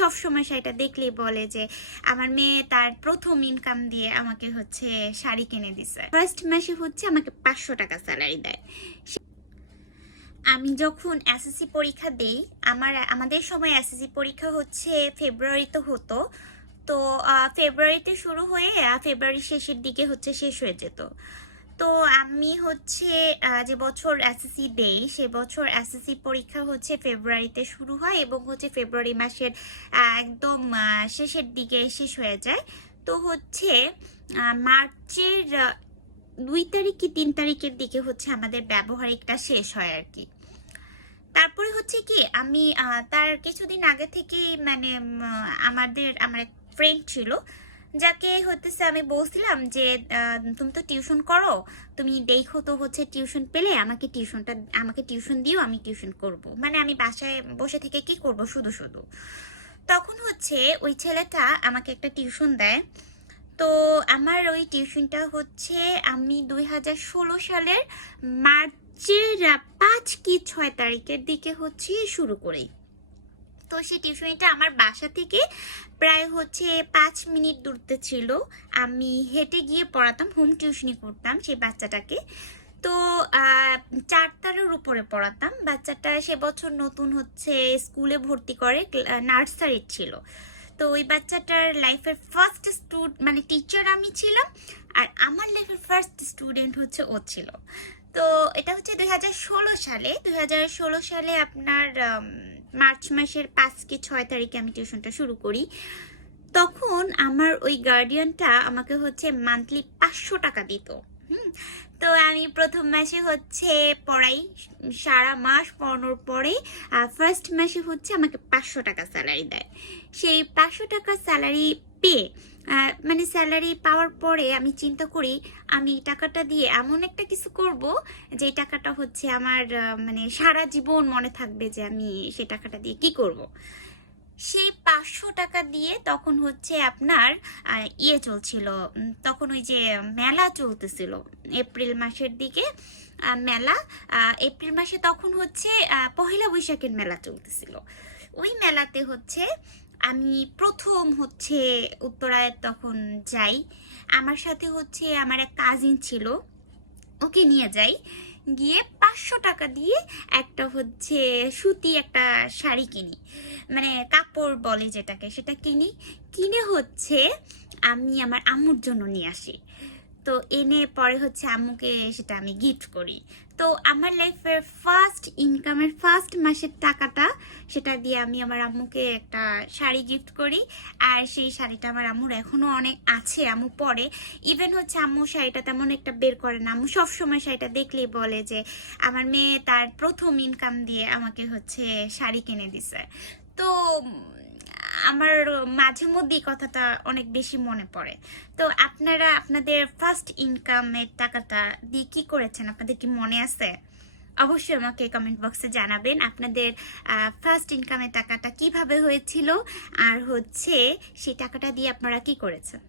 সবসময় শাড়িটা দেখলেই বলে যে আমার মেয়ে তার প্রথম ইনকাম দিয়ে আমাকে হচ্ছে শাড়ি কিনে দিছে। ফার্স্ট মাসে হচ্ছে আমাকে 500 টাকা স্যালারি দেয়। আমি যখন এসএসসি পরীক্ষা দেই, আমাদের সময় এসএসসি পরীক্ষা হচ্ছে ফেব্রুয়ারিতে হতো। তো ফেব্রুয়ারিতে শুরু হয়ে ফেব্রুয়ারি শেষের দিকে হচ্ছে শেষ হয়ে যেত। তো আমি হচ্ছে যে বছর এসএসসি দেই সে বছর এসএসসি পরীক্ষা হচ্ছে ফেব্রুয়ারিতে শুরু হয় এবং হচ্ছে ফেব্রুয়ারি মাসের একদম শেষের দিকে শেষ হয়ে যায়। তো হচ্ছে মার্চের 2 তারিখ কি 3 তারিখের দিকে হচ্ছে আমাদের ব্যবহারিকটা শেষ হয় আর কি। তারপরে হচ্ছে কি আমি তার কিছুদিন আগে থেকেই মানে আমার এক ফ্রেন্ড ছিল যাকে হতেছে আমি বলছিলাম যে তুমি তো টিউশন করো, তুমি দেখো তো হচ্ছে টিউশন পেলে আমাকে টিউশন দিও, আমি টিউশন করব। মানে আমি বাসায় বসে থেকে কি করব শুধু শুধু। তখন হচ্ছে ওই ছেলেটা আমাকে একটা টিউশন দেয়। তো আমার ওই টিউশনটা হচ্ছে আমি 2016 সালের মার্চের 5 কি 6 তারিখের দিকে হচ্ছে শুরু করি। তো সেই টিউশনিটা আমার বাসা থেকে প্রায় হচ্ছে 5 মিনিট দূরত্বে ছিল। আমি হেঁটে গিয়ে পড়াতাম, হোম টিউশনি করতাম সেই বাচ্চাটাকে। তো 4 তারের উপরে পড়াতাম। বাচ্চাটা সে বছর নতুন হচ্ছে স্কুলে ভর্তি করে, নার্সারি ছিল। তো ওই বাচ্চাটার লাইফের ফার্স্ট মানে টিচার আমি ছিলাম, আর আমার লাইফের ফার্স্ট স্টুডেন্ট হচ্ছে ও ছিল। তো এটা হচ্ছে 2016 সালে আপনার মার্চ মাসের 5 কি 6 তারিখে আমি টিউশনটা শুরু করি। তখন আমার ওই গার্ডিয়ানটা আমাকে হচ্ছে মান্থলি 500 টাকা দিত। তো আমি প্রথম মাসে হচ্ছে পড়াই, সারা মাস পড়ানোর পরে ফার্স্ট মাসে হচ্ছে আমাকে 500 টাকা স্যালারি দেয়। সেই 500 টাকা স্যালারি পেয়ে মানে স্যালারি পাওয়ার পরে আমি চিন্তা করি আমি টাকাটা দিয়ে এমন একটা কিছু করব যে টাকাটা হচ্ছে আমার মানে সারা জীবন মনে থাকবে যে আমি সেই টাকাটা দিয়ে কি করব। সেই 500 টাকা দিয়ে তখন হচ্ছে আপনার ইয়ে চলছিল, তখন ওই যে মেলা চলতেছিল এপ্রিল মাসের দিকে। মেলা এপ্রিল মাসে তখন হচ্ছে পহেলা বৈশাখের মেলা চলতেছিল। ওই মেলাতে হচ্ছে আমি প্রথম হচ্ছে উত্তরায় তখন যাই। আমার সাথে হচ্ছে আমার এক কাজিন ছিল, ওকে নিয়ে যাই। গিয়ে 500 টাকা দিয়ে একটা হচ্ছে সুতি একটা শাড়ি কিনি, মানে কাপড় বলে যেটাকে, সেটা কিনে হচ্ছে আমি আমার আম্মুর জন্য নিয়ে আসি। তো এনে পরে হচ্ছে আম্মুকে সেটা আমি গিফট করি। তো আমার লাইফের ফার্স্ট ইনকামের ফার্স্ট মাসের টাকাটা সেটা দিয়ে আমি আমার আম্মুকে একটা শাড়ি গিফট করি। আর সেই শাড়িটা আমার আম্মুর এখনো অনেক আছে, আম্মু পরে। ইভেন হচ্ছে আম্মু শাড়িটা তেমন একটা বের করে না, আম্মু সবসময় শাড়িটা দেখলেই বলে যে আমার মেয়ে তার প্রথম ইনকাম দিয়ে আমাকে হচ্ছে শাড়ি কিনে দিছে। তো আমার মাঝে মধ্যেই কথাটা অনেক বেশি মনে পড়ে। তো আপনারা আপনাদের ফার্স্ট ইনকামের টাকাটা দিয়ে কি করেছেন, আপনাদের কি মনে আছে? অবশ্যই আমাকে কমেন্ট বক্সে জানাবেন আপনাদের ফার্স্ট ইনকামের টাকাটা কিভাবে হয়েছিল, আর হচ্ছে সেই টাকাটা দিয়ে আপনারা কি করেছেন।